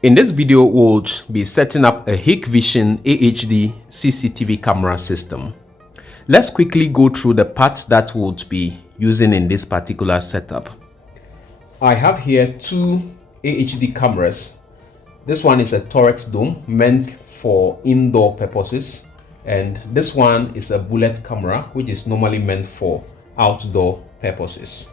In this video, we'll be setting up a Hikvision AHD CCTV camera system. Let's quickly go through the parts that we'll be using in this particular setup. I have here two AHD cameras. This one is a Torx dome meant for indoor purposes, and this one is a bullet camera which is normally meant for outdoor purposes.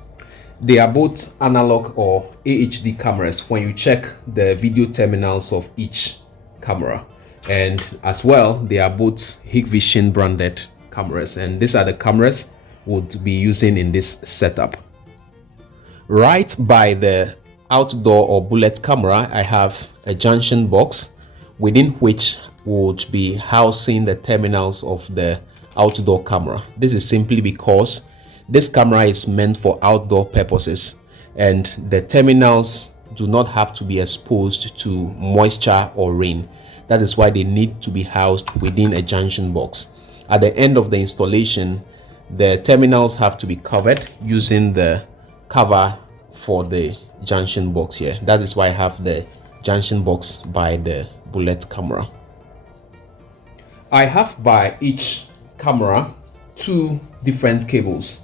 They are both analog or AHD cameras when you check the video terminals of each camera, and as well they are both Hikvision branded cameras, and these are the cameras we'll be using in this setup. Right by the outdoor or bullet camera, I have a junction box within which would be housing the terminals of the outdoor camera. This is simply because this camera is meant for outdoor purposes, and the terminals do not have to be exposed to moisture or rain. That is why they need to be housed within a junction box. At the end of the installation, the terminals have to be covered using the cover for the junction box here. That is why I have the junction box by the bullet camera. I have by each camera two different cables.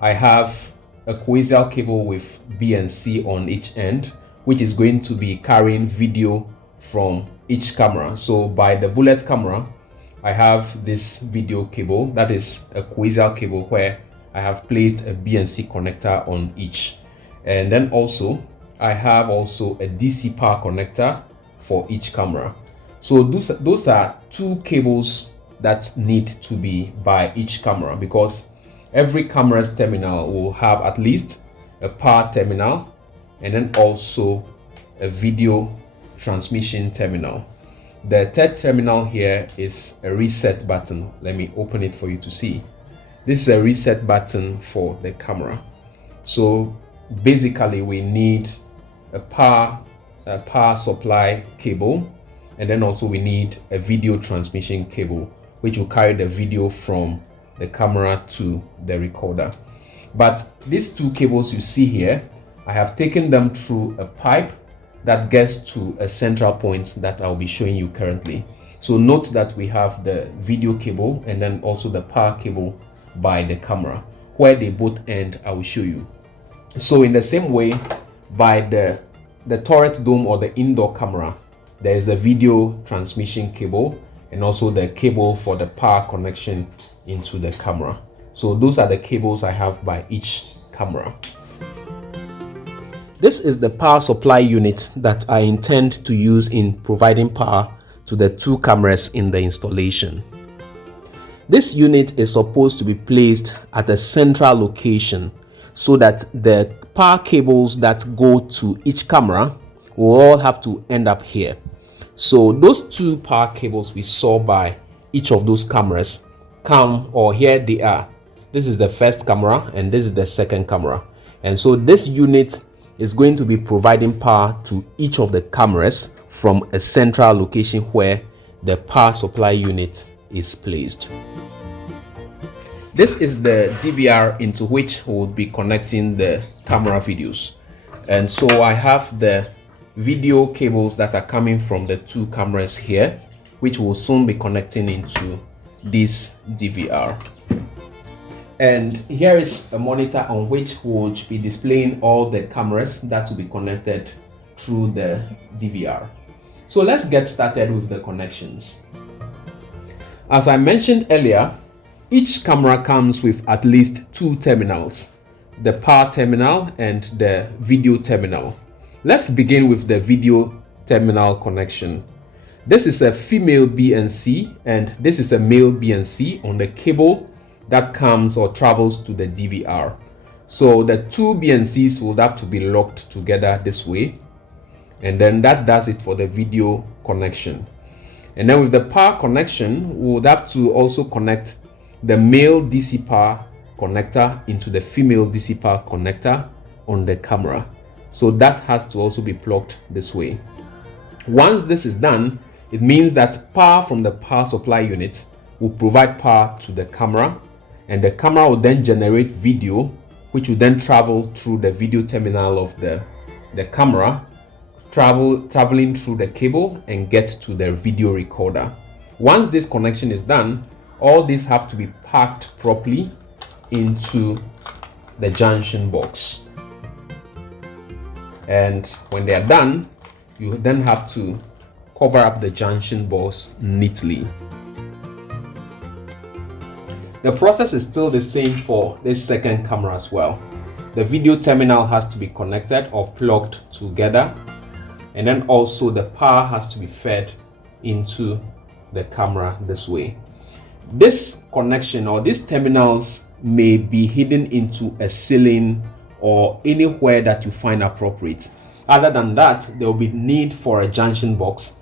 I have a coaxial cable with B and C on each end, which is going to be carrying video from each camera. So by the bullet camera, I have this video cable that is a coaxial cable where I have placed a B and C connector on each. And then also I have also a DC power connector for each camera. So those are two cables that need to be by each camera, because every camera's terminal will have at least a power terminal and then also a video transmission terminal. The third terminal here is a reset button. Let me open it for you to see. This is a reset button for the camera. So basically we need a power supply cable, and then also we need a video transmission cable which will carry the video from the camera to the recorder. But these two cables you see here, I have taken them through a pipe that gets to a central point that I'll be showing you currently. So note that we have the video cable and then also the power cable by the camera. Where they both end, I will show you. So in the same way, by the Torx dome or the indoor camera, there is the video transmission cable and also the cable for the power connection into the camera. So those are the cables I have by each camera. This is the power supply unit that I intend to use in providing power to the two cameras in the installation. This unit is supposed to be placed at a central location so that the power cables that go to each camera will all have to end up here. So those two power cables we saw by each of those cameras come, or here they are. This is the first camera and this is the second camera, and so this unit is going to be providing power to each of the cameras from a central location where the power supply unit is placed. This is the DVR into which we will be connecting the camera videos, and so I have the video cables that are coming from the two cameras here, which will soon be connecting into this DVR. And here is a monitor on which we'll be displaying all the cameras that will be connected through the DVR. So let's get started with the connections. As I mentioned earlier, each camera comes with at least two terminals, the power terminal and the video terminal. Let's begin with the video terminal connection. This is a female BNC and this is a male BNC on the cable that comes or travels to the DVR. So the two BNCs will have to be locked together this way, and then that does it for the video connection. And then with the power connection, we would have to also connect the male DC power connector into the female DC power connector on the camera. So that has to also be plugged this way. Once this is done, it means that power from the power supply unit will provide power to the camera, and the camera will then generate video, which will then travel through the video terminal of the camera traveling through the cable and get to the video recorder. Once this connection is done, all these have to be packed properly into the junction box. And when they are done, you then have to cover up the junction box neatly. The process is still the same for this second camera as well. The video terminal has to be connected or plugged together, and then also the power has to be fed into the camera this way. This connection or these terminals may be hidden into a ceiling or anywhere that you find appropriate. Other than that, there will be need for a junction box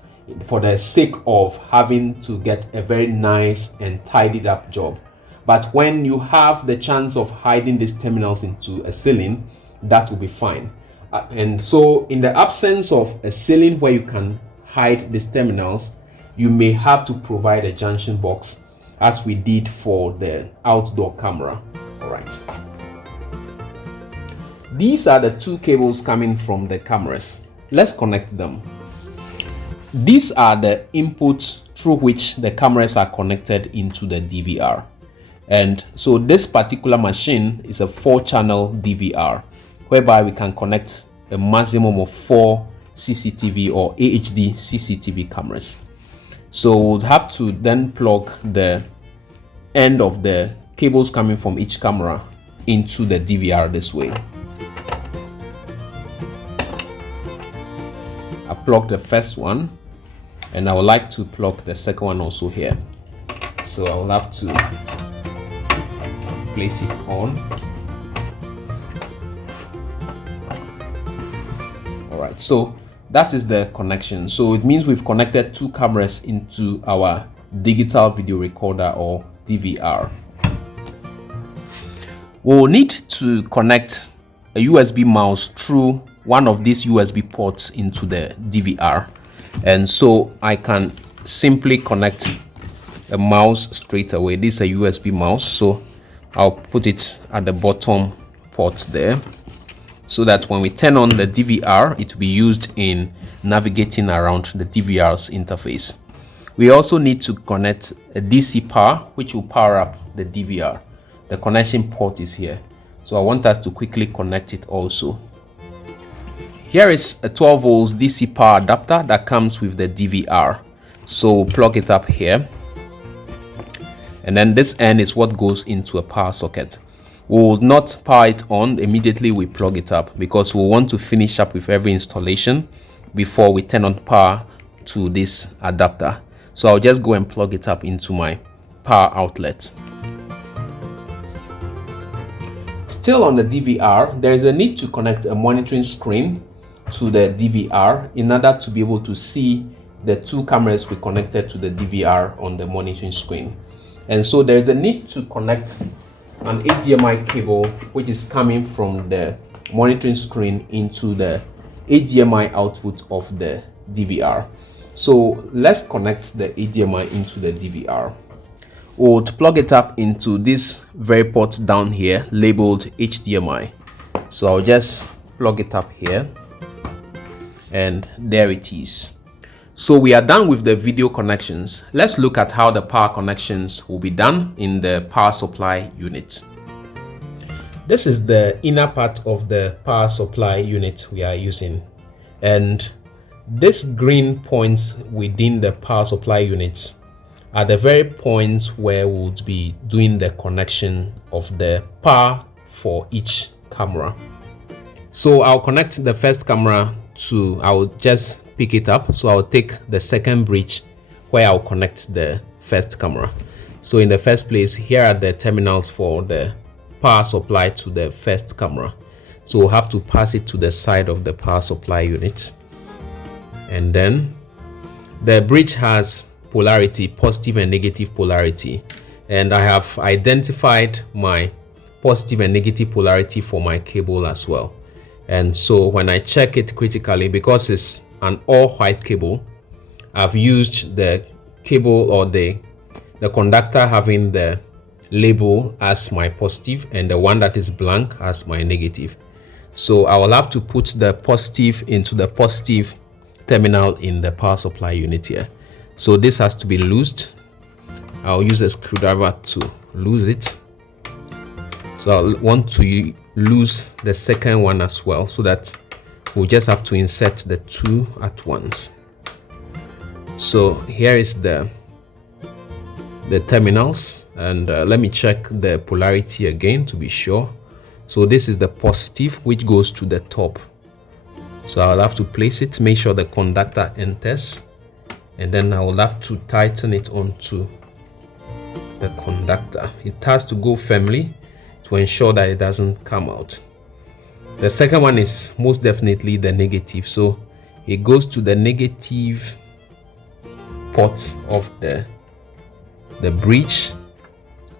for the sake of having to get a very nice and tidied up job. But when you have the chance of hiding these terminals into a ceiling, that will be fine. And so in the absence of a ceiling where you can hide these terminals, you may have to provide a junction box, as we did for the outdoor camera. All right. These are the two cables coming from the cameras. Let's connect them. These are the inputs through which the cameras are connected into the DVR. And so this particular machine is a 4-channel DVR, whereby we can connect a maximum of 4 CCTV or AHD CCTV cameras. So we'll have to then plug the end of the cables coming from each camera into the DVR this way. I plugged the first one, and I would like to plug the second one also here. So I will have to place it on. All right, so that is the connection. So it means we've connected 2 cameras into our digital video recorder or DVR. We'll need to connect a USB mouse through one of these USB ports into the DVR, and so I can simply connect a mouse straight away. This is a USB mouse, so I'll put it at the bottom port there, so that when we turn on the DVR, it will be used in navigating around the DVR's interface. We also need to connect a DC power, which will power up the DVR. The connection port is here, so I want us to quickly connect it also. Here is a 12 volts DC power adapter that comes with the DVR. So we'll plug it up here, and then this end is what goes into a power socket. We will not power it on immediately we plug it up, because we'll want to finish up with every installation before we turn on power to this adapter. So I'll just go and plug it up into my power outlet. Still on the DVR, there is a need to connect a monitoring screen to the DVR in order to be able to see the 2 cameras we connected to the DVR on the monitoring screen. And so there is a need to connect an HDMI cable which is coming from the monitoring screen into the HDMI output of the DVR. So let's connect the HDMI into the DVR. We'll plug it up into this very port down here labeled HDMI. So I'll just plug it up here, and there it is. So we are done with the video connections. Let's look at how the power connections will be done in the power supply unit. This is the inner part of the power supply unit we are using, and these green points within the power supply unit are the very points where we would be doing the connection of the power for each camera. So I'll connect the first camera to, I'll just pick it up. So I'll take the second bridge where I'll connect the first camera. So in the first place, here are the terminals for the power supply to the first camera. So we'll have to pass it to the side of the power supply unit. And then the bridge has polarity, positive and negative polarity. And I have identified my positive and negative polarity for my cable as well. And so when I check it critically, because it's an all white cable, I've used the cable or the conductor having the label as my positive and the one that is blank as my negative. So I will have to put the positive into the positive terminal in the power supply unit here. So this has to be loosed. I'll use a screwdriver to loose it. So I'll want to loose the second one as well, so that we'll just have to insert the two at once. So here is the terminals, and let me check the polarity again to be sure. So this is the positive, which goes to the top. So I'll have to place it, make sure the conductor enters, and then I will have to tighten it onto the conductor. It has to go firmly to ensure that it doesn't come out. The second one is most definitely the negative, so it goes to the negative port of the bridge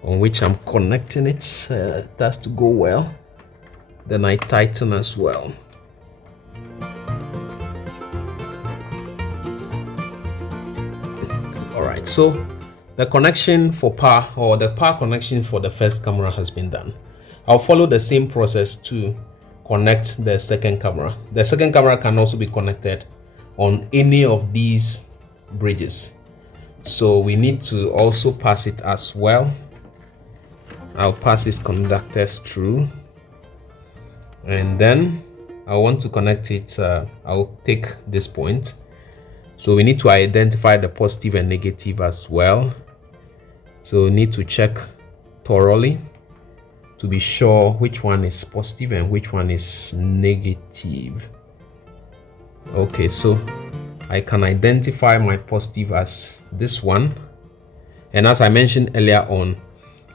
on which I'm connecting it. It has to go well. Then I tighten as well. Alright, so the connection for power, or the power connection for the first camera, has been done. I'll follow the same process to connect the second camera. The second camera can also be connected on any of these bridges. So we need to also pass it as well. I'll pass its conductors through, and then I want to connect it. I'll take this point. So we need to identify the positive and negative as well. So we need to check thoroughly to be sure which one is positive and which one is negative. Okay, so I can identify my positive as this one, and as I mentioned earlier on,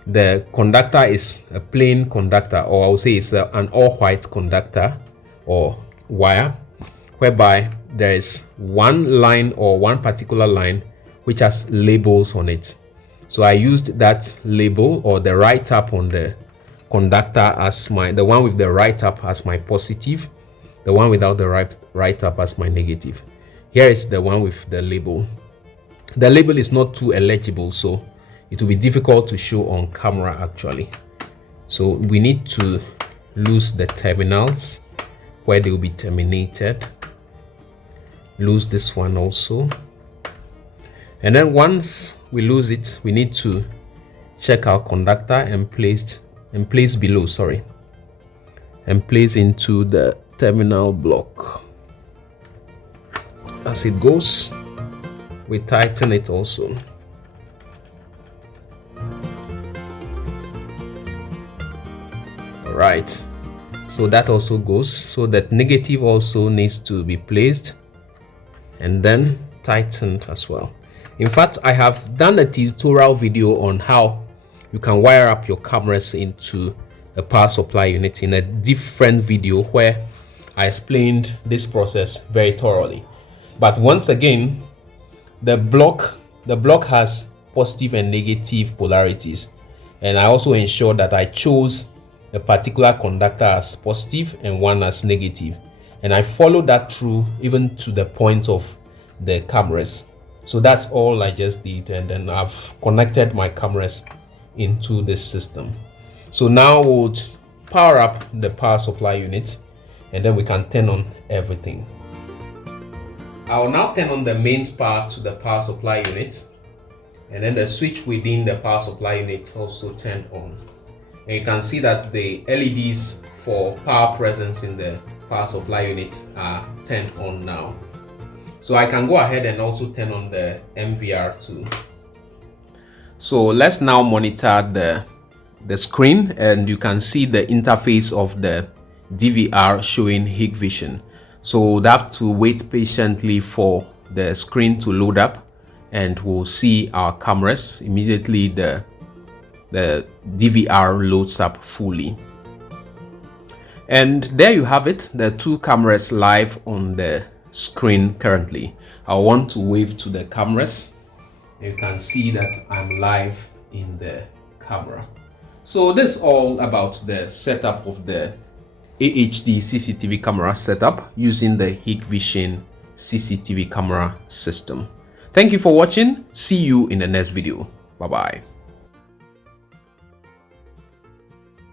the conductor is a plain conductor, or I would say it's an all-white conductor or wire, whereby there is one line, or one particular line, which has labels on it. So I used that label, or the write-up on the conductor, as the one with the write-up as my positive, the one without the write-up as my negative. Here is the one with the label. The label is not too illegible, so it will be difficult to show on camera actually. So we need to loose the terminals where they will be terminated. Lose this one also. And then once we lose it, we need to check our conductor and place below, and place into the terminal block. As it goes, we tighten it also. Alright, so that also goes. So that negative also needs to be placed and then tightened as well. In fact, I have done a tutorial video on how you can wire up your cameras into a power supply unit in a different video, where I explained this process very thoroughly. But once again, the block has positive and negative polarities, and I also ensured that I chose a particular conductor as positive and one as negative, and I followed that through even to the point of the cameras. So that's all I just did, and then I've connected my cameras into this system. So now we'll power up the power supply unit, and then we can turn on everything. I will now turn on the mains power to the power supply unit, and then the switch within the power supply unit also turned on. And you can see that the LEDs for power presence in the power supply unit are turned on now. So I can go ahead and also turn on the MVR too. So let's now monitor the screen, and you can see the interface of the DVR showing Hikvision. So we'll have to wait patiently for the screen to load up, and we'll see our cameras immediately. The DVR loads up fully, and there you have it, the two cameras live on the screen currently. I want to wave to the cameras. You can see that I'm live in the camera. So this is all about the setup of the AHD CCTV camera setup using the Hikvision CCTV camera system. Thank you for watching. See you in the next video. Bye bye.